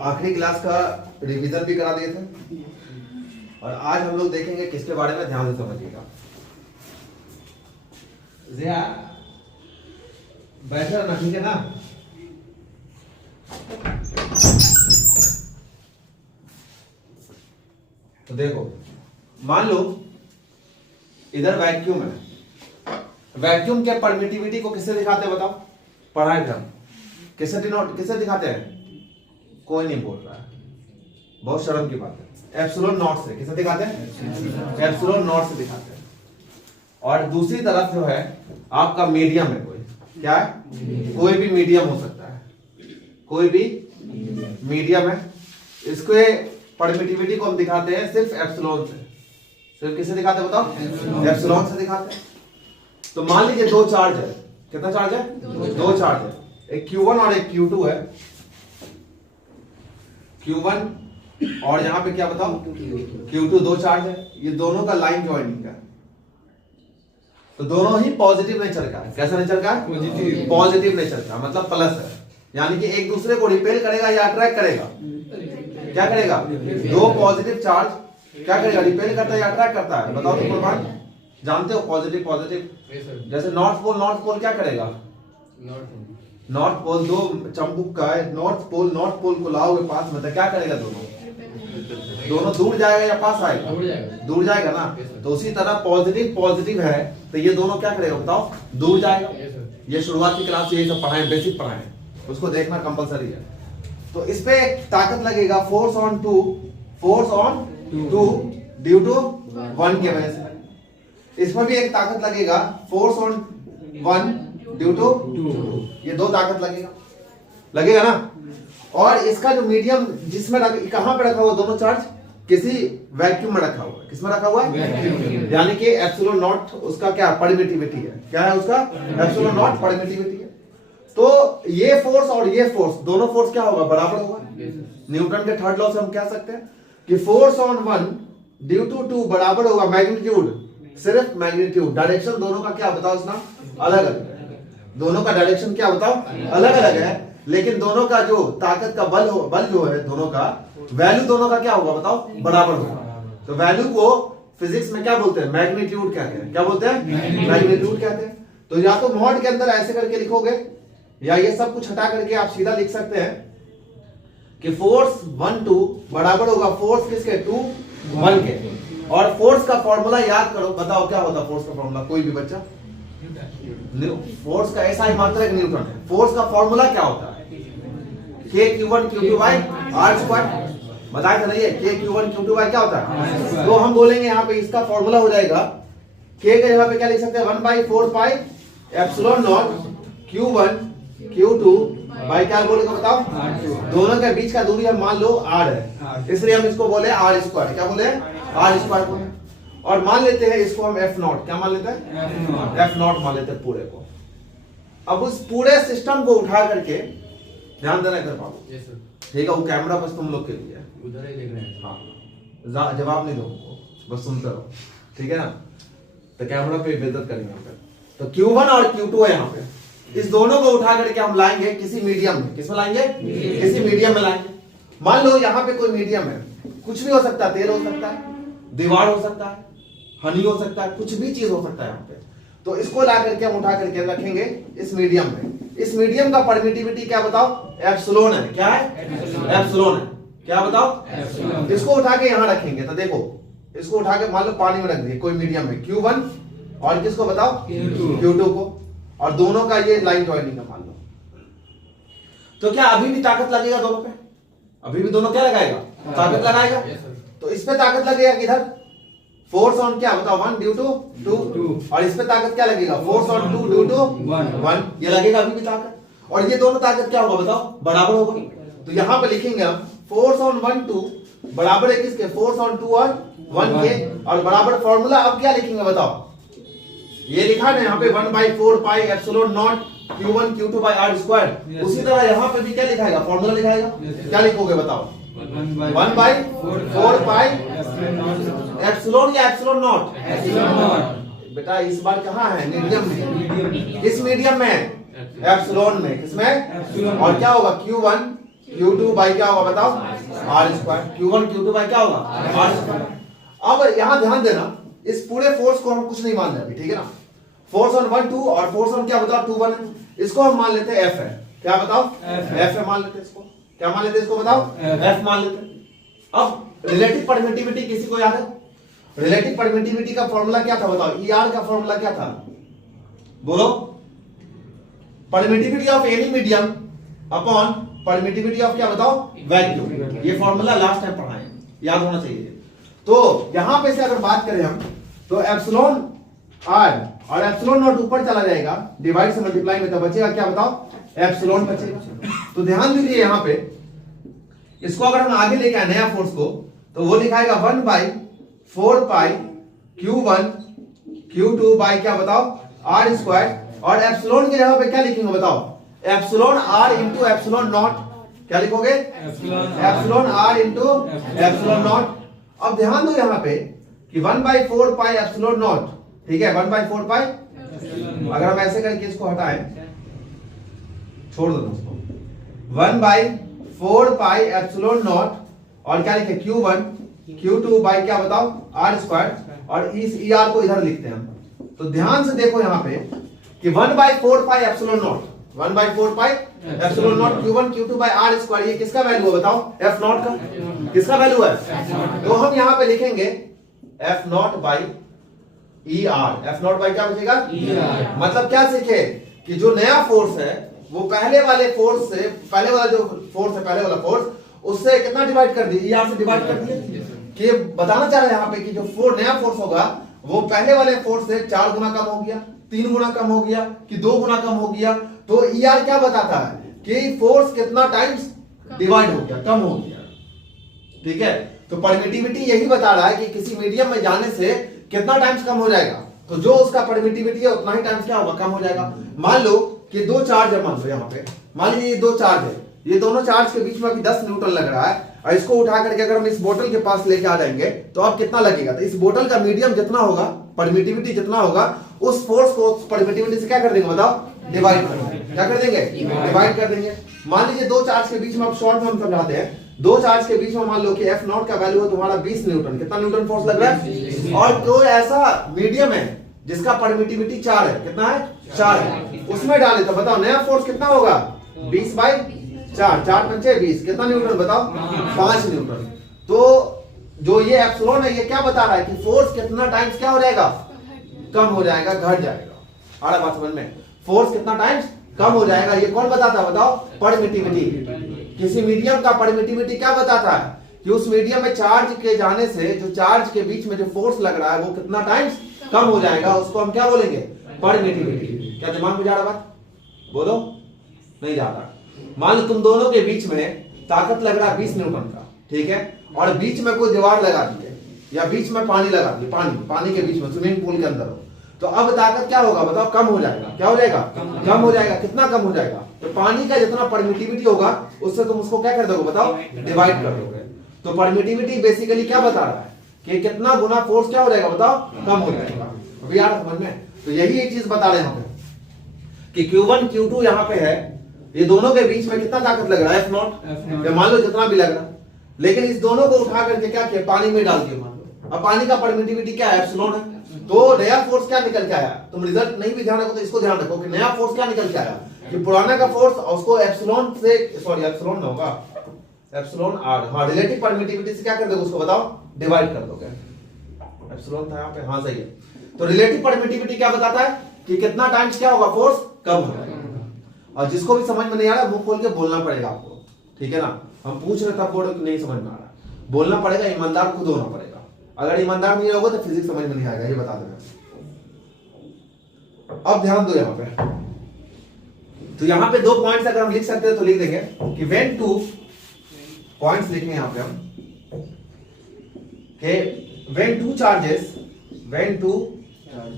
आखिरी क्लास का रिवीजन भी करा दिए थे और आज हम लोग देखेंगे किसके बारे में, ध्यान से समझिएगा। जिया बैठे रहना, ठीक है ना। तो देखो, मान लो इधर वैक्यूम है। वैक्यूम के परमिटिविटी को किससे दिखाते हैं बताओ? पढ़ाए थे हम। किससे दिखाते हैं? कोई नहीं बोल रहा है, बहुत शर्म की बात है। एप्सिलॉन नॉट से। किससे दिखाते हैं? एप्सिलॉन नॉट से दिखाते हैं। और दूसरी तरफ जो है आपका मीडियम है। कोई क्या है? कोई भी मीडियम हो सकता है, कोई भी मीडियम है। इसके परमिटिविटी को हम दिखाते हैं सिर्फ एप्सिलॉन से। सिर्फ किससे दिखाते हैं बताओ? एप्सिलॉन से दिखाते हैं। तो मान लीजिए दो चार्ज है। कितना चार्ज है? दो चार्ज है। एक Q1 और एक Q2 है। Q1 और यहां पे क्या बताओ? Q2 दो चार्ज है। ये दोनों का लाइन ज्वाइनिंग है, तो दोनों ही पॉजिटिव नेचर का है। कैसा नेचर का है? पॉजिटिव नेचर का, मतलब प्लस है। यानी कि एक दूसरे को रिपेल करेगा या अट्रैक्ट करेगा? क्या करेगा? दो पॉजिटिव चार्ज क्या करेगा? रिपेल करता है या अट्रैक्ट करता है? बताओ तो कुर्बान, जानते हो? Positive positive. जैसे नॉर्थ पोल क्या करेगा? नॉर्थ पोल दो चंबुक का है। नॉर्थ पोल को लाओगे पास में तो क्या करेगा? दोनों दूर जाएगा या पास आएगा? दूर जाएगा ना। तो उसी तरह पॉजिटिव है तो ये दोनों क्या करेगा बताओ? दूर जाएगा। ये शुरुआत की क्लास यही सब पढ़ाए, बेसिक पढ़ाए, उसको देखना कंपलसरी है। तो इस पे ताकत लगेगा force on two due to 1 के वजह से। इसमें भी एक ताकत लगेगा फोर्स ऑन 1 ड्यू टू 2। ये दो ताकत लगेगा ना। और इसका जो मीडियम जिसमें कहां पे रखा हुआ दोनों चार्ज? किसी वैक्यूम में रखा हुआ है। किसमें रखा हुआ है? यानी कि एप्सिलॉन नॉट उसका क्या परमिटिविटी है? क्या है उसका? एप्सिलॉन नॉट परमिटिविटी है। तो ये फोर्स और ये फोर्स, दोनों फोर्स क्या होगा? बराबर होगा। न्यूटन के थर्ड लॉ से हम कह सकते हैं कि फोर्स ऑन 1 ड्यू टू 2 बराबर होगा मैग्नीट्यूड, सिर्फ मैग्नीट्यूड। डायरेक्शन दोनों का क्या बताओ? इसना अलग अलग है। दोनों का डायरेक्शन क्या बताओ? अलग अलग है। लेकिन दोनों का जो ताकत का बल जो है, दोनों का वैल्यू दोनों का क्या होगा बताओ? बराबर होगा। तो वैल्यू को फिजिक्स में क्या बोलते हैं? मैग्नीट्यूड कहते हैं। क्या बोलते हैं? मैग्नीट्यूड कहते हैं। तो या तो मॉड के अंदर ऐसे करके लिखोगे या ये सब कुछ हटा करके आप सीधा लिख सकते हैं कि फोर्स 1 2 बराबर होगा फोर्स किसके? 2 1 के। और फोर्स का फॉर्मूला याद करो, बताओ क्या होता है फोर्स का फॉर्मूला? कोई भी बच्चा? फोर्स का ऐसा ही मात्रक न्यूटन है। फोर्स का फॉर्मूला क्या होता है? K/Q1 Q2 by R²। बताया था ना ये K/Q1 Q2 by क्या होता है? तो हम बोलेंगे यहाँ पे इसका फॉर्मूला हो जाएगा K के जगह पे क्या लिख सकते हैं? 1/4 pi epsilon not Q1 Q2 by क्या बोलेगा बताओ? दोनों के बीच का दूरी हम मान लो R है, इसलिए हम इसको बोले R²। क्या बोले? R² बोले। और मान लेते हैं इसको हम F0। क्या मान लेते हैं? F0 मान लेते हैं पूरे को। अब उस पूरे सिस्टम को उठा करके ध्यान देना इधर बाबू, ठीक है? वो कैमरा बस तुम लोग के लिए है, उधर ही देख रहे हैं। हाँ, जवाब नहीं दो, बस सुनते रहो, ठीक है ना? तो कैमरा पे बेइज्जत करेंगे यहाँ पे। तो Q1 और Q2 है यहाँ पे। इस दोनों को उठा करके हम लाएंगे किसी मीडियम में। किसमें लाएंगे? किसी मीडियम में लाएंगे। मान लो यहाँ पे कोई मीडियम है, कुछ भी हो सकता है। तेल हो सकता है, दीवार हो सकता है, हनी हो सकता है, कुछ भी चीज हो सकता है यहाँ पे। तो इसको ला करके हम उठा करके रखेंगे इस मीडियम में। इस मीडियम का परमिटिविटी क्या बताओ? एप्सिलॉन है। क्या है? एप्सिलॉन है। क्या बताओ? इसको उठा के यहाँ रखेंगे तो देखो, इसको उठा के मान लो पानी में रख दिए कोई मीडियम में, Q1 और किसको बताओ? Q2 को। और दोनों का ये लाइन ज्वाइनिंग है मान लो। तो क्या अभी भी ताकत लगेगा दोनों पे? अभी भी दोनों क्या लगाएगा? ताकत लगाएगा। तो इस पे ताकत लगेगा किधर? फोर्स ऑन क्या बताओ? 1 ड्यू टू 2। और इस पे ताकत क्या लगेगा? Force on 2 due to 1। ये लगेगा अभी भी ताकत। और ये दोनों ताकत क्या होगा बताओ? बराबर होगा। तो यहां पे लिखेंगे हम फोर्स ऑन 1 2 बराबर है किसके? फोर्स ऑन 2 और 1 के। और बराबर फॉर्मूला अब क्या लिखेंगे बताओ? ये लिखा ना यहाँ पे 1/4 pi epsilon not Q1 Q2 by R²। उसी तरह यहाँ पे भी क्या लिखाएगा? फॉर्मूला लिखाएगा। क्या लिखोगे बताओ? 1/4 पाई एप्सिलॉन या एप्सिलॉन नॉट? बेटा इस बार कहाँ है? मीडियम में। किस मीडियम में? एप्सिलॉन में। किसमें? और क्या होगा? Q1 Q2 बाई क्या होगा बताओ, are square. Q1 Q2 by क्या होगा, आर स्क्वायर। अब यहां ध्यान देना, इस पूरे फोर्स को हम कुछ नहीं मान रहे अभी, ठीक है ना। फोर्स ऑन 1 2 और फोर्स ऑन क्या बताओ 2 1 है। इसको हम मान लेते हैं F है, क्या बताओ, F है मान लेते हैं इसको, क्या मान लेते हैं इसको बताओ, F मान लेते हैं। अब रिलेटिव परमिटिविटी किसी को याद है? रिलेटिव परमिटिविटी का फॉर्मूला क्या था बताओ, ER का फॉर्मूला क्या था, बोलो। Permittivity of any medium upon permittivity of क्या बताओ, वैक्यूम। ये फॉर्मूला लास्ट टाइम पढ़ाए, याद होना चाहिए। तो यहां पे से अगर बात करें हम, तो एप्सिलॉन आर और एप्सिलॉन नॉट ऊपर चला जाएगा, डिवाइड से मल्टीप्लाई में, तो बचेगा क्या बताओ, एप्सिलॉन बचेगा। तो ध्यान दीजिए यहां पे, इसको अगर हम आगे लेके आए नया फोर्स को, तो वो लिखाएगा 1/4 पाई Q1 Q2 बाई क्या बताओ, आर स्क्वायर। और एप्सिलॉन के जगह पे क्या लिखेंगे बताओ, epsilon R into epsilon not. क्या लिखोगे, epsilon R into epsilon not. अब ध्यान दो यहाँ पे कि 1/4 पाई एप्सिलॉन नॉट, ठीक है, 1/4 पाई। अगर हम ऐसे करके इसको हटाएं, छोड़ दो दोस्तों, 1/4 पाई एप्सिलॉन नॉट और क्या लिखे Q1 Q2 बाई क्या बताओ, आर स्क्वायर। और इस ER को इधर लिखते हैं हम। तो ध्यान से देखो यहाँ पे कि 1/4 pi epsilon not, 1/4 pi epsilon not Q1 Q2 by R square, ये किसका वैल्यू है बताओ, F नॉट का। किसका वैल्यू है, तो हम यहाँ पे लिखेंगे F not by ER। F not by क्या बचेगा, ER। मतलब क्या सीखे कि जो नया फोर्स है वो पहले वाले फोर्स से, पहले वाला जो फोर्स है, पहले वाला फोर्स उससे कितना डिवाइड कर दिए, ER से डिवाइड कर दिए। कि बताना चाह रहे हैं यहाँ पे कि जो नया फोर्स होगा वो पहले वाले फोर्स से 4 गुना कम हो गया, 3 गुना कम हो गया, कि 2 गुना कम हो गया। तो ER क्या बताता है कि फोर्स कितना टाइम्स डिवाइड हो गया, कम हो गया, ठीक है। तो परमिटिविटी यही बता रहा है कि किसी मीडियम में जाने से कितना टाइम्स कम हो जाएगा। तो जो उसका परमिटिविटी है उतना ही टाइम्स क्या होगा, कम हो जाएगा। मान लो कि 2 चार्ज है, मान लो यहाँ पे, मान लीजिए ये 2 चार्ज है, ये दोनों चार्ज के बीच में अभी 10 न्यूटन लग रहा है, और इसको उठा करके अगर हम इस बोतल के पास लेके आ जाएंगे तो अब कितना लगेगा। तो इस बोतल का मीडियम जितना होगा, परमिटिविटी जितना होगा, उस फोर्स को परमिटिविटी से क्या कर देंगे बताओ, डिवाइड कर देंगे। क्या कर देंगे, डिवाइड कर देंगे। मान लीजिए 2 चार्ज के बीच में, अब शॉर्ट में हम समझाते हैं, 2 चार्ज के बीच में मान लो कि F नॉट का वैल्यू है तुम्हारा 20 न्यूटन। कितना न्यूटन फोर्स लग रहा है, और कोई ऐसा मीडियम है जिसका परमिटिविटी 4 है, कितना है, 4 है, उसमें डाले तो बताओ नया फोर्स कितना होगा, 20/4, 4 पंचे 20, कितना न्यूटन बताओ, 5 न्यूटन। तो जो ये एप्सिलॉन है ये क्या बता रहा है कि फोर्स कितना टाइम्स क्या हो जाएगा, कम हो जाएगा, घट जाएगा। आ रहा बात समझ में, फोर्स कितना टाइम्स कम हो जाएगा, ये कौन बताता है बताओ, परमिटिविटी। किसी मीडियम का परमिटिविटी क्या बताता है कि उस मीडियम में चार्ज के जाने से जो चार्ज के बीच में जो फोर्स लग रहा है वो कितना टाइम्स कम हो जाएगा, उसको हम क्या बोलेंगे, परमिटिविटी। क्या दिमाग में जा रहा बात, बोलो, नहीं जा रहा। मान लो तुम दोनों के बीच में ताकत लग रहा है 20 न्यूटन का, ठीक है, और बीच में कोई दीवार लगा दी है या बीच में पानी लगा दिया, पानी के बीच में, स्विमिंग पूल के अंदर हो, तो अब ताकत क्या होगा बताओ, कम हो जाएगा। क्या हो जाएगा, कम हो जाएगा। कितना कम हो जाएगा, तो पानी का जितना परमिटिविटी होगा उससे तुम उसको क्या कर दोगे बताओ, डिवाइड कर दोगे। तो परमिटिविटी बेसिकली क्या बता रहा है कि कितना गुना फोर्स क्या हो जाएगा बताओ, कम हो जाएगा। अभी यार समझ में, तो यही एक चीज बता रहे हैं हम कि Q1 Q2 यहाँ पे है, ये दोनों के बीच में कितना ताकत लग रहा है, F नॉट, या मान लो जितना भी लग रहा है, लेकिन इस दोनों को उठा करके क्या किया, पानी में डाल दिया मान लो। अब पानी का परमिटिविटी क्या है, एप्सिलॉन है। तो नया फोर्स क्या निकल के आया, तुम रिजल्ट नहीं भी ध्यान रखो तो इसको ध्यान रखो कि नया फोर्स क्या निकल के आया, कि पुराना का फोर्स उसको एप्सिलॉन से, सॉरी एप्सिलॉन ना होगा, एप्सिलॉन आर, हाँ, रिलेटिव परमिटिविटी से क्या कर दोगे उसको बताओ, डिवाइड कर दोगे। एप्सिलॉन था यहाँ पे, हाँ सही है। तो रिलेटिव परमिटिविटी क्या बताता है कि कितना टाइम्स क्या होगा, फोर्स कम हो जाएगा। और जिसको भी समझ में नहीं आ रहा मुंह खोल के बोलना पड़ेगा आपको, ठीक है ना। हम पूछ रहे तब बोलो कि नहीं समझ में आ रहा, बोलना पड़ेगा, ईमानदार खुद होना पड़ेगा। अगर ईमानदार नहीं होगा तो फिजिक्स समझ में नहीं आएगा, ये बता देना। अब ध्यान दो यहाँ पे, तो यहाँ पे 2 पॉइंट्स अगर हम लिख सकते हैं तो लिख देंगे कि व्हेन 2 पॉइंट्स लिखेंगे यहाँ पे हम कि व्हेन 2 चार्जेस, व्हेन 2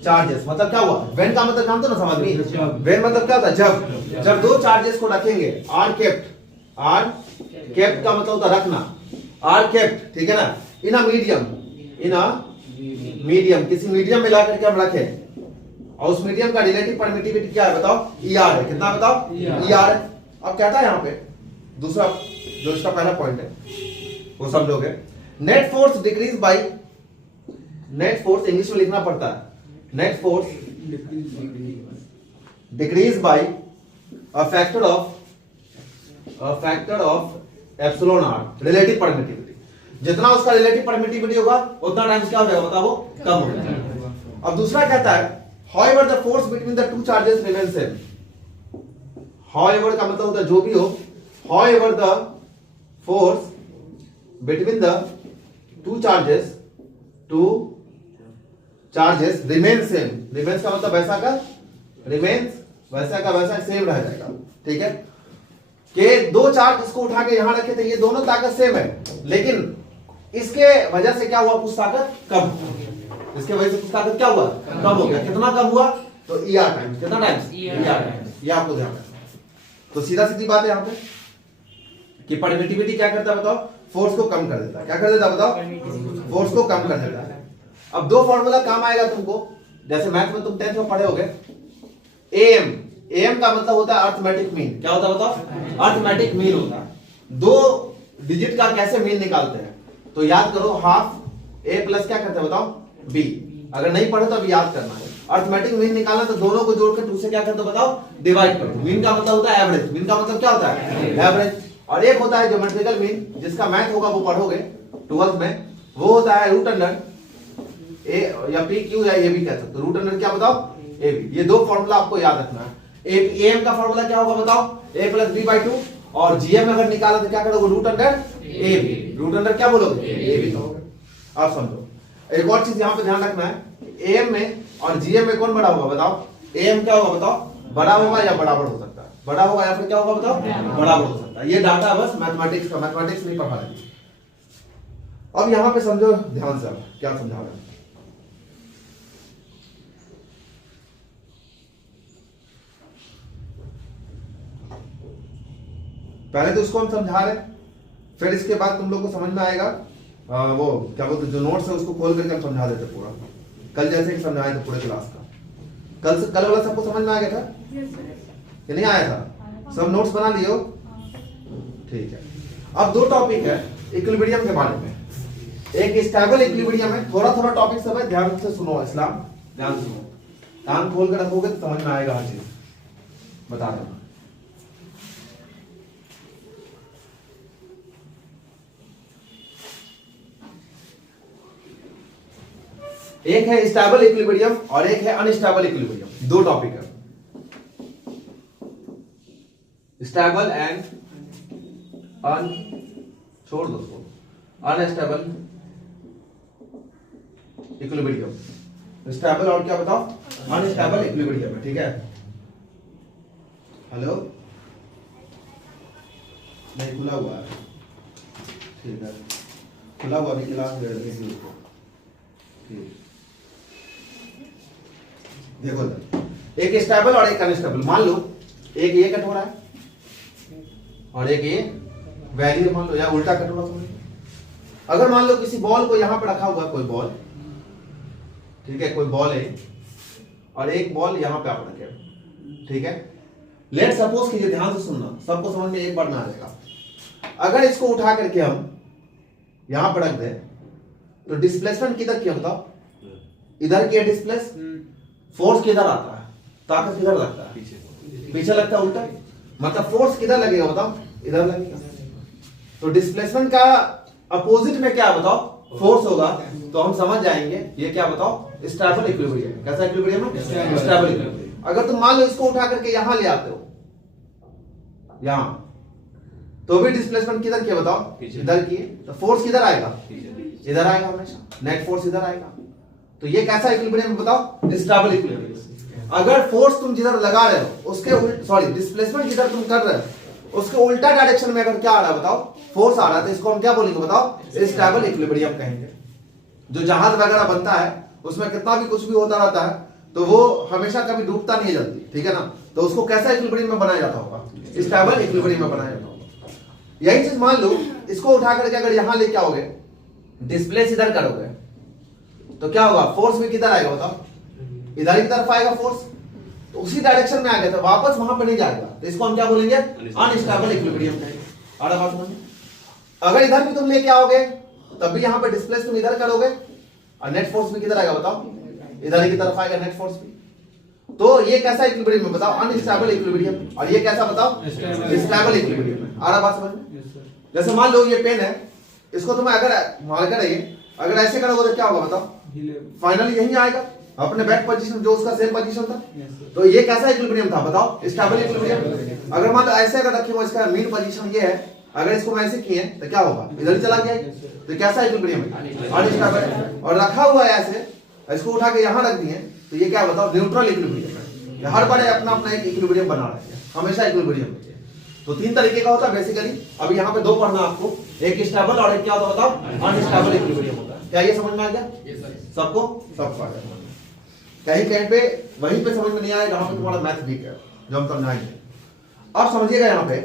चार्जेस मतलब क्या हुआ, व्हेन का मतलब जानते हो ना समझ में, व्हेन मतलब क्या होता है, जब 2 चार्जेस को रखेंगे, आर केप्ट का मतलब होता है रखना, आर केप्ट, ठीक है ना, इन अ मीडियम, किसी मीडियम में ला करके हम रखें, और उस मीडियम का रिलेटिव परमिटिविटी क्या है बताओ, ER है। कितना बताओ, ER है। अब कहता है यहाँ पे दूसरा जो इसका पहला पॉइंट है वो समझोगे। Net force decrease by, net force English में लिखना पड़ता है, net force decrease by a factor of epsilon R, relative permittivity. जितना उसका रिलेटिव परमिटिविटी होगा उतना टाइम्स क्या हो जाएगा बताओ, वो कम हो जाएगा। अब दूसरा कहता है however the force between the two charges remains same, however का मतलब होता है जो भी हो, however the force between the two charges remains same, remains का मतलब वैसा का remains, वैसा का वैसा सेम रह जाएगा, ठीक है। कि दो चार्ज इसको उठा के यहां रखे थे, ये दोनों ताकत सेम है, लेकिन इसके वजह से क्या हुआ, कुछ ताकत कम, इसके वजह से कुछ ताकत क्या हुआ, कम हो गया। कितना कम हुआ, तो ER टाइम्स, कितना टाइम्स, ER टाइम्स, ये आपको ध्यान रखना। तो सीधा सीधी बात है यहाँ पे कि परमिटिविटी क्या करता है बताओ, फोर्स को कम कर देता है। क्या कर देता है बताओ, फोर्स को कम कर देता है। अब दो फॉर्मूला काम आएगा तुमको, जैसे मैथ में तुम 10th में पढ़े होगे, AM का मतलब होता है अर्थमेटिक मीन। क्या होता है बताओ, अर्थमेटिक मीन होता है। दो डिजिट का कैसे मीन निकालते हैं, तो याद करो हाफ A प्लस क्या करते हैं बताओ, B। अगर नहीं पढ़े तो अभी याद करना है। अर्थमेटिक मीन निकालना तो दोनों को जोड़कर 2 से क्या करते हो बताओ, डिवाइड करो। मीन का मतलब होता है एवरेज, मीन का मतलब क्या होता है, एवरेज। और एक होता है ज्योमेट्रिकल मीन, जिसका मैथ होगा वो पढ़ोगे 12th में, वो होता है रूट अंडर A या PQ या AB कह सकते हो। रूट अंडर क्या बताओ, AB। ये दो फॉर्मूला आपको याद रखना है। AM का फॉर्मूला क्या होगा बताओ, A प्लस B बाई 2, और GM अगर निकाला तो क्या करोगे, root under AB। Root under क्या बोलोगे, AB कहोगे। अब समझो एक और चीज यहाँ पे ध्यान रखना है, AM में और GM में कौन बड़ा होगा बताओ, AM क्या होगा बताओ, बड़ा होगा या बराबर हो सकता है, बड़ा होगा या फिर क्या होगा बताओ, बराबर हो सकता है। ये डाटा बस मैथमेटिक्स का, मैथमेटिक्स नहीं पढ़ा रही। अब यहाँ पे समझो ध्यान से, अब क्या समझा रहे हैं। पहले तो उसको हम समझा रहे, फिर इसके बाद तुम लोग को समझ में आएगा वो क्या बोलते, जो नोट्स है उसको खोल करके हम समझा देते पूरा। कल जैसे ही समझाए थे पूरे क्लास का, कल वाला सबको समझ में आ गया था कि नहीं आया था, सब नोट्स बना लियो, ठीक है। अब दो टॉपिक है इक्विलिब्रियम के बारे में, एक स्टेबल इक्विलिब्रियम है, थोड़ा थोड़ा टॉपिक सब है, ध्यान से सुनो इस्लाम, ध्यान से सुनो, कान खोल कर रखोगे तो समझ में आएगा हर चीज, बता देना। एक है स्टेबल इक्विलिब्रियम और एक है अनस्टेबल इक्विलिब्रियम, दो टॉपिक है, स्टेबल एंड छोड़ दो उसको, अनस्टेबल इक्विलिब्रियम। स्टेबल और क्या बताओ, अनस्टेबल इक्विलिब्रियम है, ठीक है। हेलो, नहीं खुला हुआ है, ठीक है, खुला हुआ अभी क्लास में ठीक। देखो एक स्टेबल और एक अनस्टेबल, मान लो एक ये कट हो रहा है और एक ये वैल्यू मान लो, या उल्टा कट हो रहा है। अगर मान लो किसी बॉल को यहां पर रखा हुआ कोई बॉल, ठीक है, कोई बॉल है और एक बॉल यहां पे आप रखे, ठीक है। लेट सपोज कीजिए, ध्यान से सुनना, सबको समझ में एक बार ना आ जाएगा। अगर इसको उठा करके हम यहां पर रख दें तो डिस्प्लेसमेंट किधर किया बताओ, इधर किया डिस्प्लेस, फोर्स किधर आता है, ताकत किधर लगता है, पीछे लगता है, उल्टा। मतलब फोर्स किधर लगेगा बताओ, इधर लगेगा। तो डिस्प्लेसमेंट का अपोजिट में क्या बताओ, फोर्स होगा, तो हम समझ जाएंगे ये क्या बताओ, स्टेबल इक्विलिब्रियम। कैसा इक्विलिब्रियम है, स्टेबल इक्विलिब्रियम। अगर तुम मान लो इसको उठा करके यहां ले आते हो, यहां, तो भी डिस्प्लेसमेंट किधर किया बताओ, इधर किए, तो फोर्स किधर आएगा, इधर आएगा हमेशा, नेट फोर्स इधर आएगा। तो ये कैसा इक्विलिब्रियम बताओ, स्टेबल इक्विलिब्रियम। अगर फोर्स तुम जिधर लगा रहे हो उसके सॉरी डिस्प्लेसमेंट जिधर तुम कर रहे हो उसके उल्टा डायरेक्शन में अगर क्या आ रहा है बताओ, फोर्स आ रहा है, तो इसको हम क्या बोलेंगे बताओ, स्टेबल इक्विलिब्रियम कहेंगे। जो जहाज वगैरह बनता है उसमें कितना भी कुछ भी होता रहता है तो वो हमेशा कभी डूबता नहीं है जल्दी, ठीक है ना। तो उसको कैसा इक्विलिब्रियम में बनाया जाता होगा, स्टेबल इक्विलिब्रियम में बनाया जाता होगा। यही चीज मान लो इसको उठा करके अगर यहां लेके आओगे, डिस्प्लेस इधर करोगे, तो क्या होगा, फोर्स भी किधर आएगा बताओ, इधर की तरफ आएगा फोर्स, तो उसी डायरेक्शन में आ गया था, वापस वहां पर नहीं जाएगा, तो इसको हम क्या बोलेंगे, अनस्टेबल इक्विलिब्रियम कहेंगे। आ रहा बात समझ में? अगर इधर भी तुम लेके आओगे तब भी यहाँ पे डिस्प्लेस तुम इधर करोगे और नेट फोर्स भी किधर आएगा बताओ? इधर की तरफ आएगा नेट फोर्स भी। तो ये कैसा इक्विलिब्रियम है बताओ? Unstable equilibrium. और ये कैसा बताओ? स्टेबल इक्विलिब्रियम है। आ रहा बात समझ में? जैसे मान लो ये पेन है, इसको तुम अगर मार्कर है ये, अगर ऐसे करोगे तो क्या होगा बताओ? फाइनली यही आएगा अपने बैक पोजीशन जो उसका सेम पोजीशन था। तो ये कैसा इक्विलिब्रियम था बताओ? Stable equilibrium. अगर मान लो ऐसे अगर रखे हो, इसका मेन पोजीशन ये है, अगर इसको मैं ऐसे किए तो क्या होगा? इधर ही चला गया। तो कैसा इक्विलिब्रियम है? अनस्टेबल। और रखा हुआ है ऐसे, इसको उठा के यहाँ रख दिए तो ये क्या बताओ? न्यूट्रल इक्विलिब्रियम है। हर बार अपना अपना एक इक्विलिब्रियम बना रहे हैं, हमेशा इक्विलिब्रियम। तो तीन तरीके का होता है बेसिकली। अभी यहाँ पे दो पढ़ना आपको, एक स्टेबल और एक क्या होता बताओ? अनस्टेबल इक्विलिब्रियम होता है। क्या ये समझ में आ गया सबको? सबको आ गया। कहीं कहीं पे वहीं पे समझ में नहीं आएगा जहां पे तुम्हारा मैथ वीक है, जो हम समझाएंगे। अब समझिएगा यहाँ पे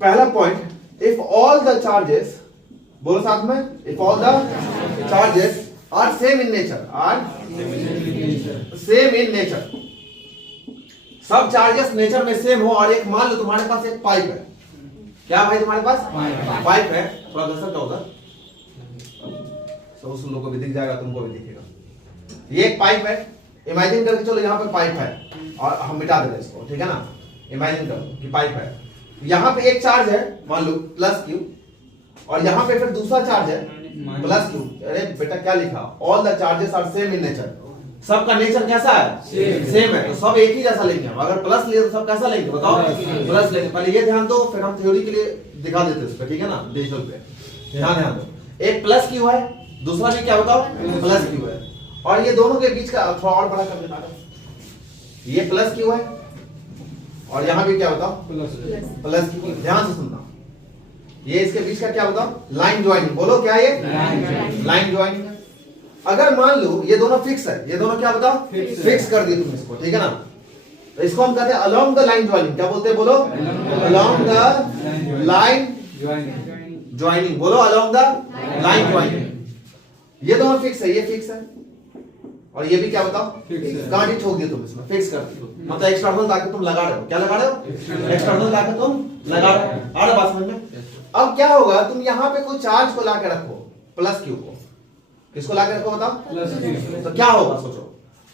पहला point, if all the charges, बोलो साथ में, if all the charges are same in nature, are same in nature, सब चार्जेस नेचर में सेम हो, और एक मान लो तुम्हारे पास एक पाइप है। क्या भाई तुम्हारे पास पाइप है? थोड़ा दर्शक होगा तो उस लोगों को भी दिख जाएगा, तुमको भी दिखेगा। ये एक पाइप है, इमेजिन करके चलो यहाँ पे पाइप है और हम मिटा देते इसको, ठीक है ना? इमेजिन करो कि पाइप है, यहाँ पे एक चार्ज है मान लो प्लस क्यू, और यहाँ पे फिर दूसरा चार्ज है प्लस क्यू। अरे बेटा क्या लिखा? All the charges are same in nature, सबका नेचर कैसा है? सेम है। तो सब एक ही जैसा लेंगे हम। अगर प्लस लिए तो सब कैसा लेंगे बताओ? प्लस लेंगे। पहले ये ध्यान दो, फिर हम थ्योरी के लिए दिखा देते हैं उस पर, ठीक है ना? डिजिटल पे ध्यान दो। एक प्लस क्यू है, दूसरा भी क्या बताओ? प्लस क्यू है। और ये दोनों के बीच का थोड़ा और बड़ा कर देना, ये प्लस क्यू है और यहाँ भी क्या बताओ? Plus Q. ध्यान से सुनना, ये इसके बीच का क्या बताओ? Line joining. बोलो क्या ये? Line joining. अगर मान लो ये दोनों फिक्स है, ये दोनों क्या बताओ? फिक्स कर दिए तुम इसको, ठीक है ना? तो इसको हम कहते हैं अलोंग द लाइन ज्वाइनिंग। क्या बोलते हैं? बोलो अलोंग द लाइन ज्वाइनिंग। बोलो अलोंग द लाइन ज्वाइनिंग। ये दोनों फिक्स है, ये फिक्स है और ये भी क्या बताओ? गांठी ठोक दी तुम इसमें, फिक्स कर दी। मतलब एक्सटर्नल लाके तुम लगा रहे हो। क्या लगा रहे हो? एक्सटर्नल लाके तुम लगा रहे हो। आ रहा बात समझ में? अब क्या होगा? तुम यहाँ पे कोई चार्ज को लाके रखो, प्लस क्यू को। किसको लाके रखो बताओ? Plus Q. तो क्या होगा सोचो,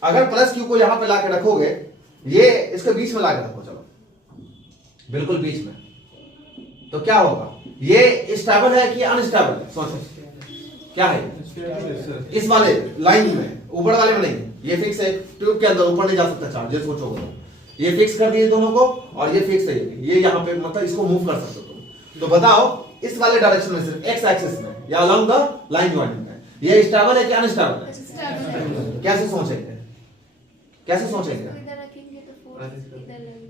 अगर प्लस क्यू को यहाँ पे लाके रखोगे, ये इसके बीच में लाके रखो, चलो बिल्कुल बीच में, तो क्या होगा? ये स्टेबल है कि अनस्टेबल है? सोचो क्या है? इस वाले लाइन में, ऊपर वाले में नहीं। ये फिक्स है, ट्यूब के अंदर ऊपर नहीं जा सकता चार्ज, ये सोचोगे। ये फिक्स कर दिए दोनों को, और ये फिक्स है, ये यहाँ पे मतलब इसको मूव कर सकते हो तुम। तो बताओ इस वाले डायरेक्शन में सिर्फ एक्स एक्सिस में या अलोंग द लाइन ज्वाइनिंग में ये स्टेबल है कि अनस्टेबल है? कैसे सोचेंगे? कैसे सोचेंगे?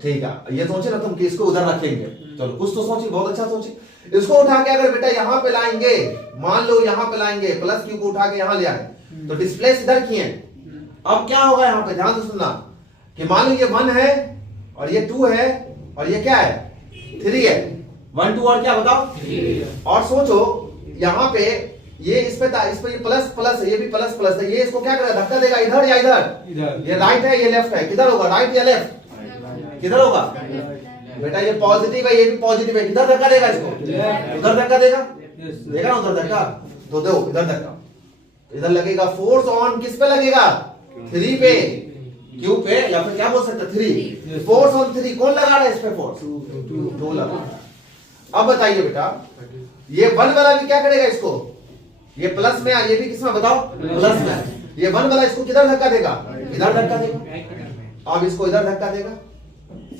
ठीक है, ये सोचे ना तुम कि इसको उधर रखेंगे। चलो कुछ तो सोची, बहुत अच्छा सोची। इसको उठा के अगर बेटा यहाँ पे लाएंगे, मान लो यहाँ पे लाएंगे, प्लस क्यू को उठा के यहाँ ले आए, तो डिस्प्लेस इधर किए। अब क्या होगा यहाँ पे? ध्यान से सुनना कि मान लो ये 1 है और ये 2 है और ये क्या है? 3 है। 1 2 और क्या बताओ? 3। और सोचो यहाँ पे ये इस पे ये प्लस प्लस है, ये भी प्लस प्लस है। ये इसको क्या करेगा? धक्का देगा इधर या इधर? ये राइट है, ये लेफ्ट है, किधर होगा? राइट या लेफ्ट? किधर होगा बेटा? ये पॉजिटिव है, ये भी पॉजिटिव है, किधर धक्का देगा इसको? उधर धक्का देगा। देखा ना उधर धक्का? तो दो इधर धक्का, इधर लगेगा फोर्स ऑन किस पे लगेगा? 3 पे, क्यू पे, या फिर क्या बोल सकते? 3। Force on 3। कौन लगा रहा है इस पे फोर्स? 2 लगा। अब बताइए बेटा, ये 1 वाला भी क्या करेगा इसको? ये प्लस में, ये भी किसमें बताओ? प्लस में। ये 1 वाला इसको किधर धक्का देगा? इधर धक्का देगा। अब इसको इधर धक्का देगा।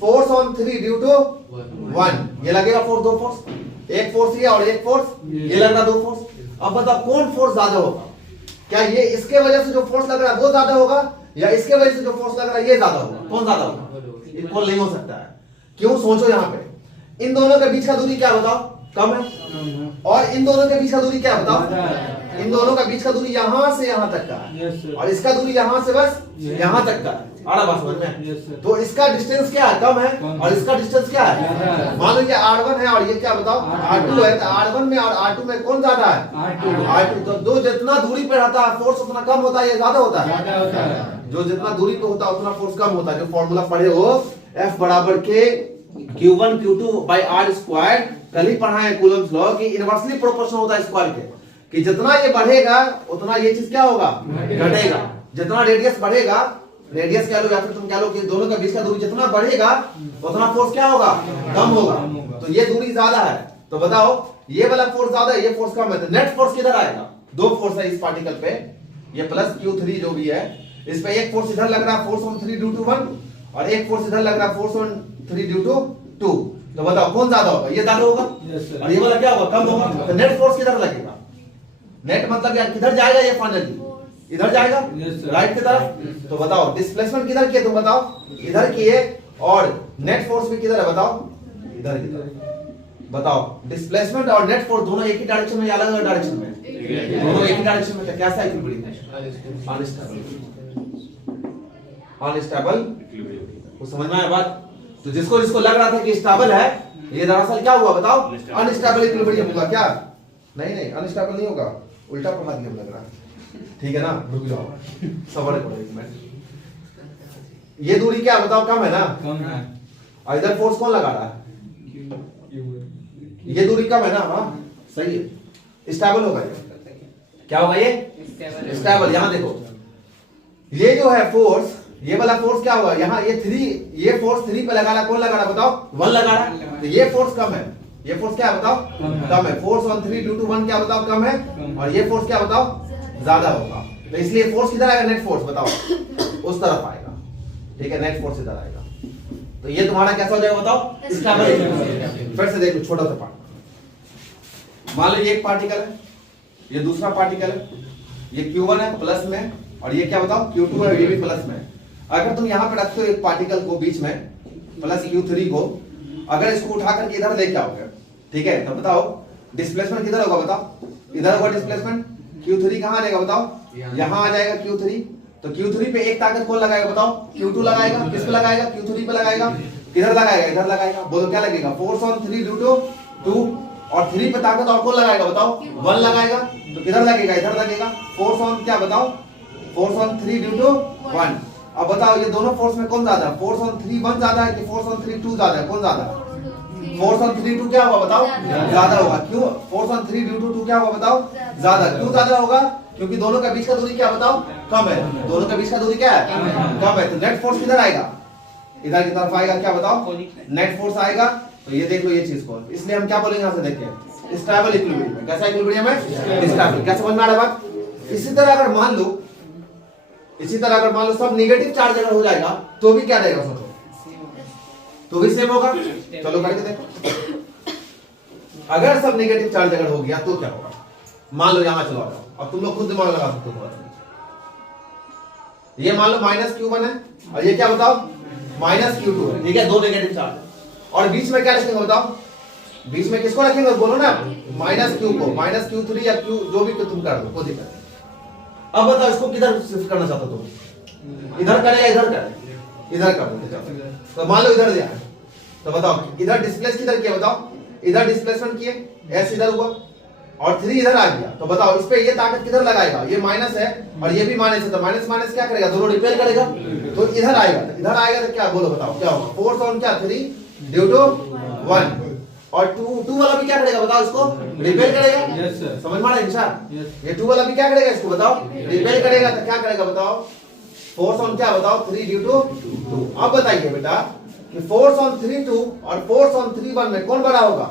फोर्स ऑन 3 ड्यू टू 1, ये लगेगा फोर्स, 2 फोर्स, एक फोर्स ये और एक फोर्स ये लग रहा, 2 फोर्स। अब बताओ कौन फोर्स ज्यादा होगा? क्या ये इसके वजह से जो फोर्स लग रहा है वो ज्यादा होगा, या इसके वजह से जो फोर्स लग रहा है ये ज्यादा होगा? कौन ज्यादा होगा? इक्वल नहीं हो सकता है। क्यों? सोचो यहाँ पे इन दोनों के बीच का दूरी क्या बताओ? कम है। और इन दोनों के बीच का दूरी क्या बताओ? इन दोनों का बीच का दूरी यहाँ से यहाँ तक का है, और इसका दूरी यहाँ से बस यहाँ तक का है। आ रहा बात समझ में? तो इसका डिस्टेंस क्या है? कम है, और इसका डिस्टेंस क्या है? मान लो ये R1 है और ये क्या बताओ? R2 है। तो R1 में और R2 में कौन ज्यादा है? R2। तो जो जितना दूरी पे रहता है फोर्स उतना कम होता है, ये ज्यादा होता है? जो जितना दूरी पे होता है उतना फोर्स कम होता है। जो फॉर्मूला पढ़े हो F बराबर K Q1 Q2 by R square, कल ही पढ़ा है कूलम्स लॉ कि इनवर्सली प्रोपोर्शनल होता है स्क्वायर के, कि जितना ये बढ़ेगा उतना ये चीज क्या होगा, घटेगा। जितना रेडियस बढ़ेगा, रेडियस कह लो या फिर तुम कह लो कि दोनों के बीच का दूरी जितना बढ़ेगा उतना फोर्स क्या होगा, कम होगा। तो ये दूरी ज्यादा है, तो बताओ ये वाला फोर्स ज्यादा है, ये फोर्स कम है, तो नेट फोर्स किधर आएगा? दो फोर्स है इस पार्टिकल पे, ये प्लस Q3 जो भी है, इस पे एक फोर्स इधर लग रहा है फोर्स ऑन 3 ड्यू टू 1, और एक फोर्स इधर लग रहा है फोर्स ऑन 3 ड्यू टू 2। तो बताओ कौन ज्यादा होगा? ये ज्यादा होगा, और ये वाला क्या होगा, कम होगा। तो नेट फोर्स किधर लगेगा? नेट मतलब यार किधर जाएगा ये फाइनली? इधर जाएगा, राइट की तरफ। तो बताओ डिस्प्लेसमेंट किधर किए? तुम बताओ, इधर किए, और नेट फोर्स भी किधर है बताओ, इधर की तरफ। बताओ डिस्प्लेसमेंट और नेट फोर्स दोनों एक ही डायरेक्शन में या अलग अलग डायरेक्शन में? दोनों एक ही डायरेक्शन में। कैसा इक्विलिब्रियम है? अनस्टेबल। वो समझ में आया बात? तो जिसको जिसको लग रहा था कि स्टेबल है, ये दरअसल क्या हुआ बताओ, अनस्टेबल इक्विलिब्रियम होगा। क्या? नहीं नहीं, अनस्टेबल नहीं होगा, उल्टा पढ़ा दिया लग रहा है। ठीक है ना, रुक जाओ, सबर करो एक मिनट। ये दूरी क्या बताओ, कम है ना? कम है। और इधर फोर्स कौन लगा रहा है? ये दूरी कम है ना? हाँ सही है, स्टेबल होगा। ये क्या होगा? ये स्टेबल। यहाँ देखो, ये जो है फोर्स, ये वाला फोर्स क्या होगा, यहाँ ये 3, ये फोर्स 3 पे लगा रहा, कौन लगा रहा बताओ, 1 लगा रहा। तो ये फोर्स कम है, ये फोर्स क्या है बताओ, कम है। फोर्स ऑन 3 ड्यू टू 1 क्या बताओ, कम है, और ये फोर्स क्या बताओ, ज्यादा होगा। तो इसलिए फोर्स किधर आएगा, नेट फोर्स बताओ उस तरफ आएगा। ठीक है, नेट फोर्स इधर आएगा। तो ये तुम्हारा कैसा हो जाएगा बताओ, स्टेबल। फिर से देखो छोटा सा पार्ट, मान लो ये एक पार्टिकल है, ये दूसरा पार्टिकल है, ये Q1 है प्लस में, और ये क्या बताओ Q2 है, ये भी प्लस में। अगर तुम यहाँ पे रखते हो एक पार्टिकल को बीच में, प्लस Q3 को, अगर इसको उठा करके इधर लेके आओगे, ठीक है, तो बताओ डिस्प्लेसमेंट किधर होगा बताओ, इधर होगा डिस्प्लेसमेंट। Q3 कहाँ आ जाएगा बताओ, यहाँ आ जाएगा Q3। तो Q3 पे एक ताकत कौन लगाएगा बताओ, Q2 लगाएगा। किस पे लगाएगा? Q3 पे लगाएगा। किधर लगाएगा? इधर लगाएगा। बोलो क्या लगेगा, फोर्स ऑन 3 ड्यू टू 2, और 3 पे ताकत और कौन लगाएगा बताओ, 1 लगाएगा। तो किधर लगेगा? इधर लगेगा। फोर्स ऑन क्या बताओ, फोर्स ऑन 3 ड्यू टू 1। अब बताओ ये दोनों फोर्स में कौन ज्यादा है, फोर्स ऑन 3 1 ज्यादा है कि फोर्स ऑन 3 2 ज्यादा है, कौन ज्यादा है? फोर्स ऑन 3 2 क्या होगा बताओ, ज्यादा होगा। क्यों? फोर्स ऑन 3 ड्यू टू 2 क्या होगा बताओ, ज्यादा। क्यों ज्यादा होगा? क्योंकि दोनों के बीच का दूरी क्या बताओ, कम है। दोनों के बीच का दूरी क्या है, कम है। तो नेट फोर्स किधर आएगा, इधर की तरफ आएगा। क्या बताओ, नेट फोर्स आएगा। तो ये देख लो ये चीज को, इसलिए हम क्या बोलेंगे यहाँ से देखिए, स्टेबल इक्विलिब्रियम है। कैसा इक्विलिब्रियम है? स्टेबल। क्या समझ में आ रहा है बात? इसी तरह अगर मान लो, इसी तरह अगर मान लो सब नेगेटिव चार्ज अगर हो जाएगा तो भी क्या रहेगा, सोचो, तो भी सेम होगा। चलो करके देखो, अगर सब नेगेटिव चार्ज अगर हो गया तो क्या होगा। मान लो यहां चलो आ जाओ, अब तुम लोग खुद दिमाग लगा सकते हो। ये मान लो -Q1 है, और ये क्या बताओ -Q2 है। ठीक है, दो नेगेटिव चार्ज, और बीच में क्या रखेंगे बताओ, बीच में किसको रखेंगे बोलो ना, -Q को, -Q3 या Q जो भी तुम कर दो, कोई दिक्कत नहीं। अब बताओ इसको किधर शिफ्ट करना चाहते हो तुम, इधर करे या इधर करे, इधर कर दो। तो मान लो इधर दिया है, तो बताओ इधर डिस्प्लेस किधर किया बताओ, इधर डिस्प्लेसमेंट किए, S इधर हुआ और 3 इधर आ गया। तो बताओ इस पे ये ताकत किधर लगाएगा, ये माइनस है और ये भी माइनस है, तो माइनस माइनस क्या करेगा, दोनों रिपेल करेगा। तो इधर आएगा, तो इधर आएगा तो क्या बोलो बताओ क्या होगा, फोर्स ऑन क्या 3 ड्यू टू 1, और 2 वाला भी क्या करेगा बताओ, इसको रिपेल करेगा। यस सर, समझ में आ रहा है इंसान? ये 2 वाला भी क्या करेगा, इसको बताओ रिपेल करेगा। तो क्या करेगा बताओ, फोर्स ऑन क्या बताओ 3 ड्यू टू 2। अब बताइए बेटा कि फोर्स ऑन 3 2 और फोर्स ऑन 3 1 में कौन बड़ा होगा,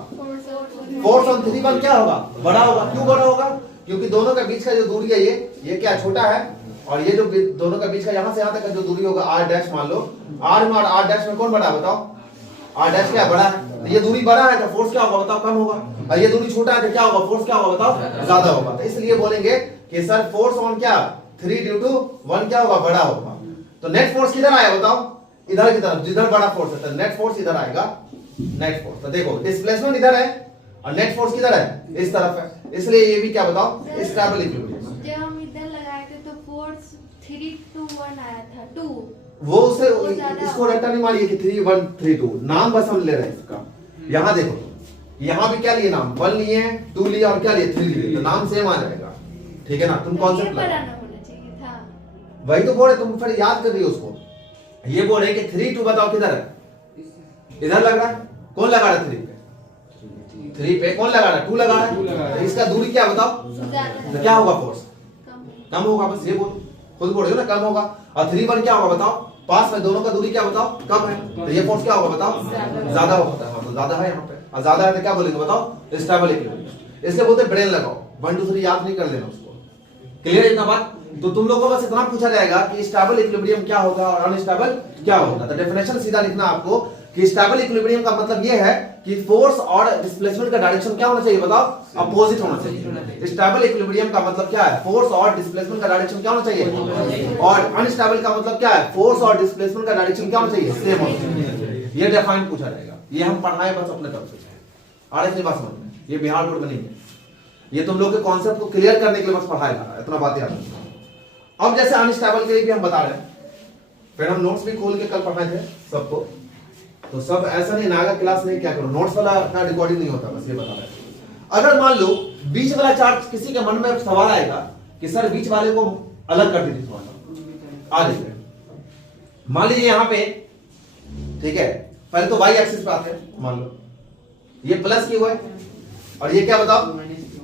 फोर्स ऑन 3 1 क्या होगा, बड़ा होगा। क्यों बड़ा होगा, क्योंकि दोनों के बीच का जो दूरी है ये क्या छोटा है, और ये जो दोनों के बीच का यहां से यहां तक का जो दूरी होगा r डैश, मान लो r में और r डैश में कौन बड़ा है बताओ, r डैश क्या बड़ा है। तो ये दूरी बड़ा है तो फोर्स क्या होगा बताओ, कम होगा, और ये दूरी छोटा है तो क्या होगा, फोर्स क्या होगा बताओ, ज्यादा होगा। तो इसलिए बोलेंगे कि सर फोर्स ऑन क्या 3 ड्यू टू 1 क्या होगा, बड़ा होगा। तो नेट फोर्स किधर आया बताओ, इधर की तरफ, जिधर बड़ा फोर्स है तो नेट फोर्स इधर आएगा, नेट फोर्स। तो देखो डिस्प्लेसमेंट इधर है और नेट फोर्स किधर है, इस तरफ है। इसलिए ये भी क्या बताओ, स्टेबल इक्विलिब्रियम। जब हम इधर लगाए थे तो फोर्स 3 2 1 आया था, 2 वो उसे इसको रट्टा नहीं मारिए कि 3 1 3 2, नाम बस हम ले रहे हैं इसका। यहाँ देखो, यहाँ भी क्या लिए नाम, 1 लिए 2 लिए और क्या लिए 3 लिए, तो नाम सेम आ जाएगा। ठीक है ना, तुम कॉन्सेप्ट वही तो बोल रहे, तुम फिर याद कर रही हो उसको। ये बोल रहे कि 3 2 बताओ किधर है, इधर लग रहा है, कौन लगा रहा है 3 पे? 3 पे कौन लगा रहा है? 2 लगा रहा है। तो इसका दूरी क्या बताओ? तो क्या होगा फोर्स? कम होगा, बस ये बोलो, खुद बोल रहे हो ना कम होगा। और 3 1 क्या होगा बताओ? पास में दोनों का दूरी क्या बताओ? कम है, तो ये फोर्स क्या होगा बताओ? ज्यादा होता है। हाँ, तो ज्यादा है यहाँ पे, और ज्यादा है तो क्या बोलेंगे बताओ? Stable equilibrium. इसलिए बोलते हैं ब्रेन लगाओ, 1 2 3 याद नहीं कर लेना उसको। क्लियर है इतना बात? तो तुम लोगों को बस इतना पूछा जाएगा कि स्टेबल इक्विलिब्रियम क्या होगा और अनस्टेबल क्या होगा। तो डेफिनेशन सीधा लिखना आपको कि स्टेबल इक्विलिब्रियम का मतलब ये है कि फोर्स और डिस्प्लेसमेंट का डायरेक्शन क्या होना चाहिए बताओ? अपोजिट होना चाहिए। स्टेबल इक्विलिब्रियम का मतलब क्या है? फोर्स और डिस्प्लेसमेंट का डायरेक्शन क्या होना चाहिए? और अनस्टेबल का मतलब क्या है? फोर्स और डिस्प्लेसमेंट का डायरेक्शन क्या होना चाहिए? सेम होना चाहिए। ये डिफाइन पूछा जाएगा, ये हम पढ़ाए बस अपने तरफ से। आर की बात समझ में, ये बिहार बोर्ड में नहीं है, ये तुम लोग के कॉन्सेप्ट को क्लियर करने के लिए बस पढ़ाया जा रहा है, इतना बात याद रखना। अब जैसे अनस्टेबल के लिए भी हम बता रहे हैं, फिर हम नोट्स भी खोल के कल पढ़ाए थे सबको, तो सब ऐसा नहीं नागा क्लास नहीं क्या करो, नोट्स वाला का रिकॉर्डिंग नहीं होता, बस ये बता रहे हैं। अगर मान लो बीच वाला चार्ज, किसी के मन में सवाल आएगा कि सर बीच वाले को अलग कर दीजिए थोड़ा सा, आ जाइए। मान लीजिए यहाँ पे, ठीक है, पहले तो वाई एक्सिस पे आते हैं, मान लो ये प्लस क्यू है और ये क्या बताओ?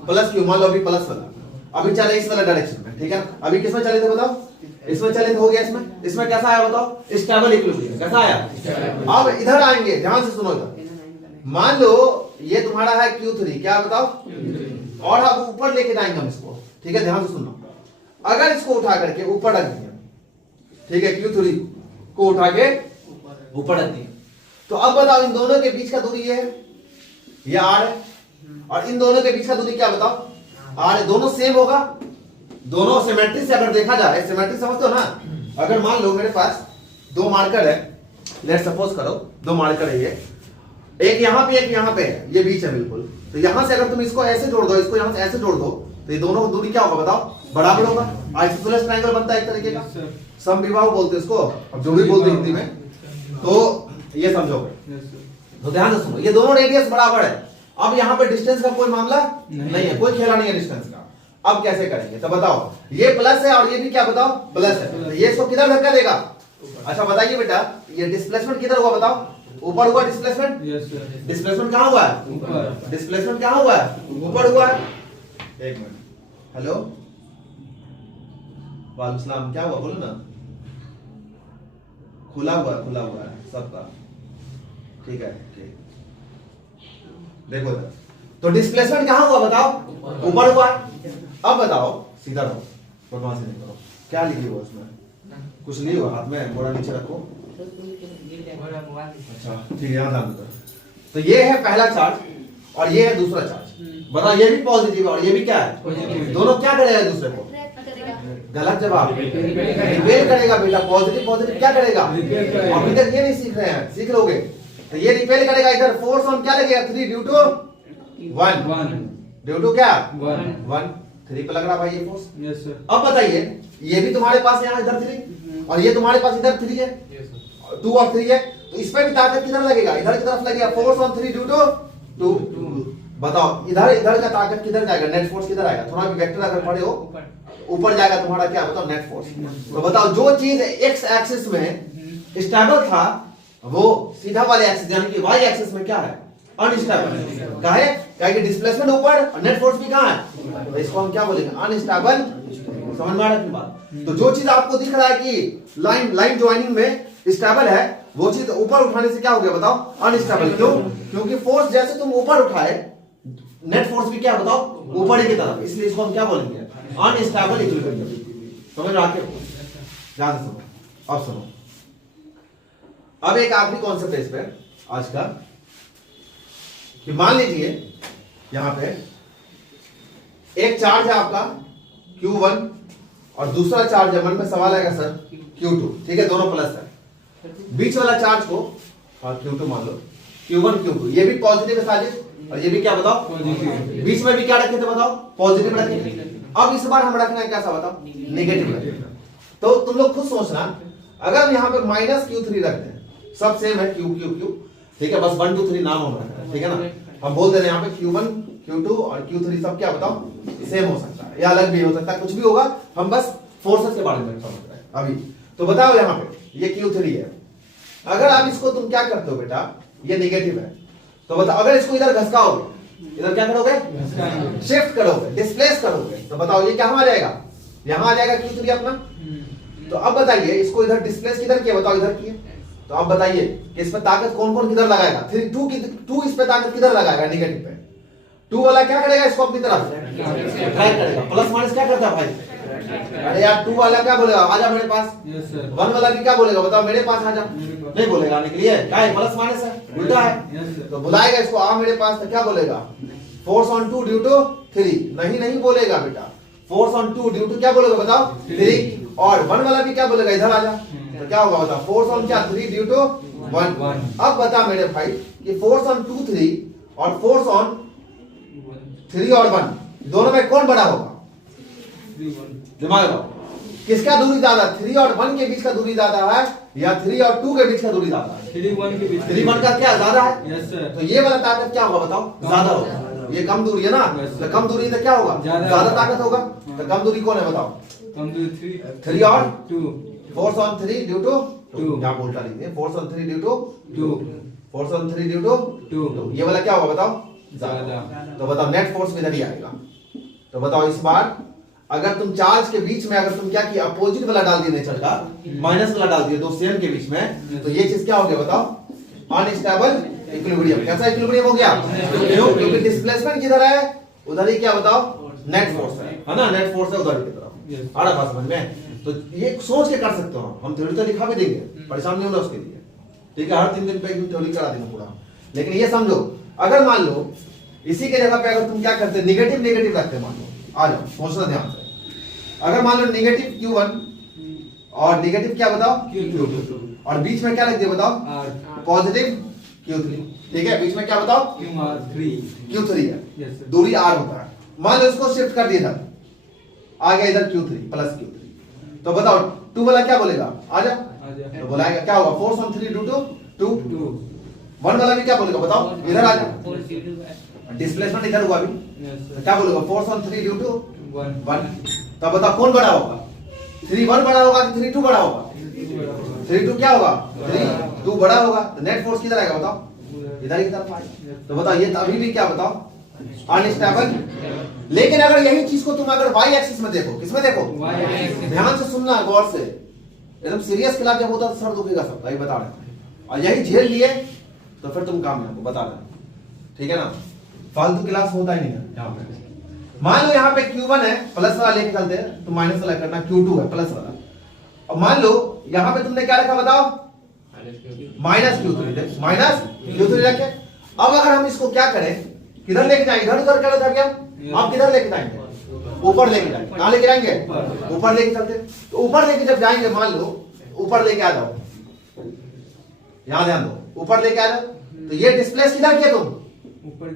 Plus Q. मान लो अभी प्लस वाला, अभी चले इस वाला डायरेक्शन में, ठीक है। अभी किसमें चले थे बताओ? इसमें चले थे, हो गया इसमें। इसमें कैसा आया बताओ? Stable equilibrium. कैसा आया? अब इधर आएंगे, ध्यान से सुनो इधर। मान लो ये तुम्हारा है Q3, क्या बताओ? और अब ऊपर लेके जाएंगे हम इसको, ठीक है, ध्यान से सुनो। अगर इसको उठा करके ऊपर रख दिया, ठीक है, Q3 को उठा के ऊपर रख दिया, तो अब बताओ इन दोनों के बीच का दूरी ये है, ये R है, और इन दोनों के बीच का दूरी क्या बताओ? R है। दोनों सेम होगा, दोनों सिमेट्री से अगर देखा जाए, सिमेट्री समझते हो ना? अगर मान लो मेरे पास 2 मार्कर है, लेट सपोज करो 2 मार्कर है, ये एक यहाँ पे एक यहाँ पे है, ये बीच है बिल्कुल। तो यहाँ से अगर तुम इसको ऐसे जोड़ दो, इसको यहाँ से ऐसे जोड़ दो, तो ये दोनों की दूरी क्या होगा बताओ? बराबर होगा। आइसोसेलेस ट्रायंगल बनता है एक तरीके का, समविबाहु बोलते हैं इसको, अब जो भी बोलते हैं हिंदी में, तो ये समझोगे। तो ध्यान से सुनो, ये दोनों रेडियस बराबर है। अब यहाँ पे डिस्टेंस का कोई मामला नहीं है, कोई खेला नहीं है डिस्टेंस का। अब कैसे करेंगे? तो बताओ, ये प्लस है और ये भी क्या बताओ? प्लस है, तो ये इसको किधर धक्का देगा? अच्छा बताइए बेटा, ये डिस्प्लेसमेंट किधर हुआ बताओ? ऊपर हुआ डिस्प्लेसमेंट? डिस्प्लेसमेंट कहाँ हुआ है? डिस्प्लेसमेंट कहाँ हुआ है? ऊपर हुआ है। एक मिनट, हेलो, वालेकुम सलाम, क्या हुआ बोलो ना? खुला हुआ है सबका, ठीक है, ठीक। देखो इधर, तो डिस्प्लेसमेंट कहाँ हुआ बताओ? ऊपर हुआ। अब बताओ, सीधा रहो, बदमाशी नहीं करो। क्या लिखी हुआ उसमें? कुछ नहीं हुआ, हाथ में बोरा नीचे रखो। अच्छा ठीक है, यहाँ ध्यान दो। तो ये है पहला चार्ज और ये है दूसरा चार्ज। बताओ, ये भी पॉजिटिव है और ये भी क्या है? दोनों क्या करेगा एक दूसरे को? गलत जवाब, रिपेल करेगा बेटा। पॉजिटिव पॉजिटिव क्या करेगा? अभी तक ये नहीं सीख रहे हैं, सीख लोगे। तो ये रिपेल करेगा, इधर फोर्स ऑन क्या लगेगा? 3 ड्यू टू 1 ड्यू टू क्या? 1 3 पे लग रहा भाई ये फोर्स। Yes sir. अब बताइए, ये भी तुम्हारे पास यहाँ इधर 3 और ये तुम्हारे पास इधर 3 है, 2 और 3 है, तो इस पे भी ताकत किधर लगेगा? इधर की तरफ लगेगा। Force on 3 due to 2। बताओ इधर का ताकत किधर जाएगा? नेट फोर्स किधर आएगा? थोड़ा भी वेक्टर अगर पढ़े हो, ऊपर जाएगा तुम्हारा क्या? बताओ नेट फोर्स। तो बताओ, जो चीज एक्स एक्सिस में स्टेबल था, वो सीधा वाले एक्सिस यानी कि वाई एक्सिस में क्या है? अनस्टेबल। कहा है कि डिस्प्लेसमेंट ऊपर और नेट फोर्स भी कहां है? तो इसको हम क्या बोलेंगे? अनस्टेबल। समझ में आ रहा है बात? तो जो चीज आपको दिख रहा है कि लाइन ज्वाइनिंग में स्टेबल है, वो चीज ऊपर उठाने से क्या हो गया बताओ? अनस्टेबल। क्यों? क्योंकि फोर्स जैसे तुम ऊपर उठाए, नेट फोर्स भी क्या बताओ? ऊपर ही की तरफ, इसलिए इसको हम क्या बोलेंगे? Unstable equilibrium. समझ में आके ध्यान से सुनो। अब सुनो, अब एक आखिरी कॉन्सेप्ट है इस पे आज का, कि मान लीजिए यहां पे एक चार्ज है आपका Q1 और दूसरा चार्ज है, मन में सवाल आएगा सर Q2, ठीक है, दोनों प्लस है। बीच वाला चार्ज को Q2 मान लो, Q1 Q2, ये भी पॉजिटिव है साजिश, और ये भी क्या बताओ? बीच में भी क्या रखे थे बताओ? पॉजिटिव रखे थे। अब इस बार हम रखना है कैसा बताओ? नेगेटिव रखना। तो तुम लोग खुद सोचना, अगर हम यहाँ पे -Q3 रखते हैं, सब सेम है Q, ठीक है, बस 1 2 3 नाम हम रख रहे हैं, ठीक है ना? हम बोल दे रहे हैं यहाँ पे Q1 Q2 और Q3 सब क्या बताओ? सेम हो सकता है या अलग भी हो सकता है, कुछ भी होगा, हम बस फोर्सेस के बारे में समझ रहे हैं अभी। तो बताओ यहाँ पे ये Q3 है, अगर आप इसको तुम क्या करते हो बेटा? ये नेगेटिव है। तो बताओ अगर इसको इधर घसकाओगे, इधर क्या करोगे, शिफ्ट करोगे, डिस्प्लेस करोगे, तो बताओ ये क्या आ जाएगा, यहाँ आ जाएगा Q3 अपना। तो अब बताइए इसको इधर डिस्प्लेस किधर किया, बताओ इधर किया। तो अब बताइए कि इस पे ताकत कौन कौन किधर लगाएगा, 2 इस पे ताकत किधर लगाएगा, नेगेटिव पे। 2 वाला क्या करेगा, इसको अपनी तरफ अट्रैक्ट करेगा। प्लस माइनस क्या करता है भाई, अरे यार 2 वाला क्या बोलेगा, आजा मेरे पास। 1 वाला भी क्या बोलेगा, बताओ मेरे पास आजा, नहीं बोलेगा, आने के लिए क्या है, प्लस माइनस है, उल्टा है। तो बुलाएगा इसको, आ मेरे पास, तो क्या बोलेगा, फोर्स ऑन 2 ड्यू टू 3, नहीं बोलेगा बेटा, फोर्स ऑन 2 ड्यू टू क्या बोलेगा, बताओ 3। और 1 वाला भी क्या बोलेगा, इधर आजा, तो क्या होगा बताओ, फोर्स ऑन क्या 3 ड्यू टू 1। अब बता मेरे भाई कि फोर्स ऑन 2 3 और फोर्स ऑन 3 और 1 दोनों में कौन बड़ा होगा, दिमाग लगाओ, किसका दूरी ज्यादा, 3 और 1 के बीच का दूरी ज्यादा है या 3 और 2 के बीच का दूरी ज्यादा है, 3 1 के बीच, 3 1 का क्या ज्यादा है। Yes sir. तो ये वाला ताकत क्या होगा बताओ, ज्यादा होगा, ये कम दूरी है ना, तो कम दूरी तो क्या होगा, ज्यादा ताकत होगा। तो कम दूरी कौन है बताओ, कम दूरी 3 और 2, फोर्स ऑन 3 ड्यू टू 2, क्या बोलता नहीं, force on 3 due to 2, force on 3 due to 2, ये वाला क्या होगा बताओ, ज्यादा। तो बताओ नेट फोर्स में इधर ही आएगा। तो बताओ इस बार अगर तुम चार्ज के बीच में अगर तुम क्या किया, अपोजिट वाला डाल दिया नेचर का, माइनस वाला डाल दिया, 2 सेम के बीच में, तो ये चीज क्या हो गया बताओ, अनस्टेबल इक्विलिब्रियम। कैसा इक्विलिब्रियम हो गया, क्योंकि डिस्प्लेसमेंट किधर है, उधर ही क्या बताओ, नेट फोर्स है ना, नेट फोर्स है उधर की तरफ। आ रहा बात समझ में। तो ये सोच के कर सकते हो, हम थ्योरी तो लिखा भी देंगे, परेशान नहीं होना उसके लिए, ठीक है, हर 3 दिन पे एक थ्योरी करा देंगे पूरा। लेकिन ये समझो अगर मान लो इसी के जगह पे अगर तुम क्या करते, नेगेटिव नेगेटिव रखते, मान लो, आ जाओ सोचना ध्यान से, अगर मान लो नेगेटिव Q1 और नेगेटिव क्या बताओ Q2 और बीच में क्या लिख दिया बताओ, पॉजिटिव Q3, ठीक है, बीच में क्या बताओ Q3 है, दूरी R होता है। मान लो इसको शिफ्ट कर दिया था, आ गया इधर Q3 प्लस Q3, तो बताओ 2 वाला क्या बोलेगा, आजा, तो बोलाएगा क्या होगा, फोर्स ऑन 3 ड्यू टू 2। 1 वाला भी क्या बोलेगा बताओ, इधर आजा, डिस्प्लेसमेंट इधर हुआ अभी, तो क्या बोलेगा, फोर्स ऑन 3 ड्यू टू 1। तब बताओ कौन बड़ा होगा, 3 1 बड़ा होगा कि 3 2 बड़ा होगा, 3 2 क्या होगा, 3 2 बड़ा होगा। तो नेट फोर्स किधर आएगा बताओ, इधर की तरफ आएगा। तो बताओ ये अभी भी क्या बताओ, अनस्टेबल। लेकिन अगर यही चीज को तुम अगर y एक्सिस में देखो, किसमें देखो, ध्यान से सुनना गौर से, एकदम सीरियस क्लास जब होता है तो सर दुखेगा सबका, ये बता रहे हैं। और यही झेल लिए तो फिर तुम काम में बता रहे, ठीक है ना, फालतू क्लास होता ही नहीं है यहाँ पे। मान लो यहाँ पे Q1 है, प्लस वाला लेके चलते हैं, तो माइनस वाला करना, Q2 है प्लस वाला। अब मान लो यहाँ पे तुमने क्या रखा बताओ, माइनस Q3 रखे। अब अगर हम इसको क्या करें, किधर लेके जाएंगे, इधर उधर कर क्या, आप किधर लेके जाएंगे, ऊपर लेके जाएंगे, कहाँ लेके जाएंगे, ऊपर लेके चलते। तो ऊपर लेके जब जाएंगे, मान लो ऊपर लेके आ जाओ, यहाँ ध्यान दो, ऊपर लेके आ जाओ, तो ये डिस्प्लेस किधर किया तुम,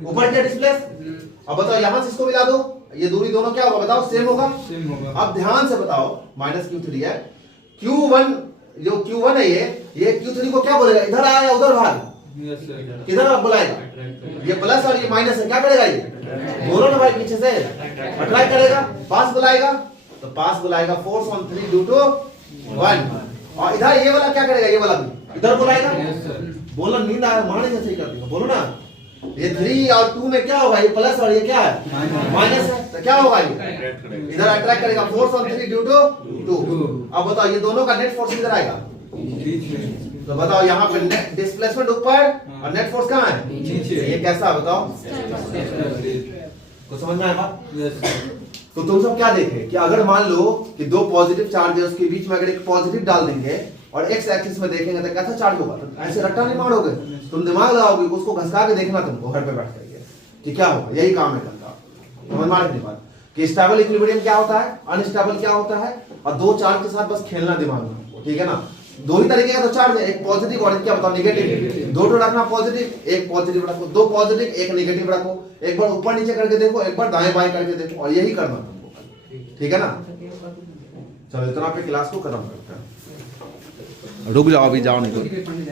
ऊपर क्या डिस्प्लेस। अब बताओ यहां से इसको मिला दो, ये दूरी दोनों क्या होगा बताओ, सेम होगा। अब ध्यान से बताओ, माइनस Q3 है, Q1 जो Q1 है ये Q3 को क्या बोलेगा, इधर आया या उधर भाग, किधर आप बुलाएगा, ये प्लस और ये माइनस है, क्या करेगा ये दोनों ना भाई, पीछे से अट्रैक्ट करेगा, पास बुलाएगा, तो पास बुलाएगा फोर्स ऑन 3 ड्यू टू 1। और इधर ये वाला क्या करेगा, ये वाला भी इधर बुलाएगा। बोलो नींद आया, मारने से सही कर देगा, बोलो ना, ये 3 और 2 में क्या होगा, ये प्लस और ये क्या है माइनस है, तो क्या होगा ये इधर अट्रैक्ट करेगा, फोर्स ऑन 3 ड्यू टू 2। अब बताओ ये दोनों का नेट फोर्स किधर आएगा, तो बताओ यहाँ पे डिस्प्लेसमेंट ऊपर और नेट फोर्स कहाँ है नीचे। ये कैसा बताओ, कुछ समझ में आया बात। तो तुम सब क्या देखे कि अगर मान लो कि 2 पॉजिटिव चार्ज है, उसके बीच में अगर एक पॉजिटिव डाल देंगे और एक्स एक्सिस में देखेंगे तो कैसा चार्ज होगा, तो ऐसे रट्टा नहीं मारोगे, तुम दिमाग लगाओगे, उसको घसका के देखना तुमको घर पे बैठ करके कि क्या होगा, यही काम है करता। समझ में आ रही बात कि स्टेबल इक्विलिब्रियम क्या होता है, अनस्टेबल क्या होता है, और 2 चार्ज के साथ बस खेलना दिमाग में, ठीक है ना। 2 ही तरीके का तो चार्ज है, एक पॉजिटिव और एक क्या बताओ नेगेटिव। 2 रखना पॉजिटिव, एक पॉजिटिव रखो, 2 पॉजिटिव एक नेगेटिव रखो, एक बार ऊपर नीचे करके देखो, एक बार दाएं बाएं करके देखो, और यही करना तुमको, ठीक है ना। चलो इतना पे क्लास को खत्म करते हैं, रुक जाओ अभी जाओ नहीं तो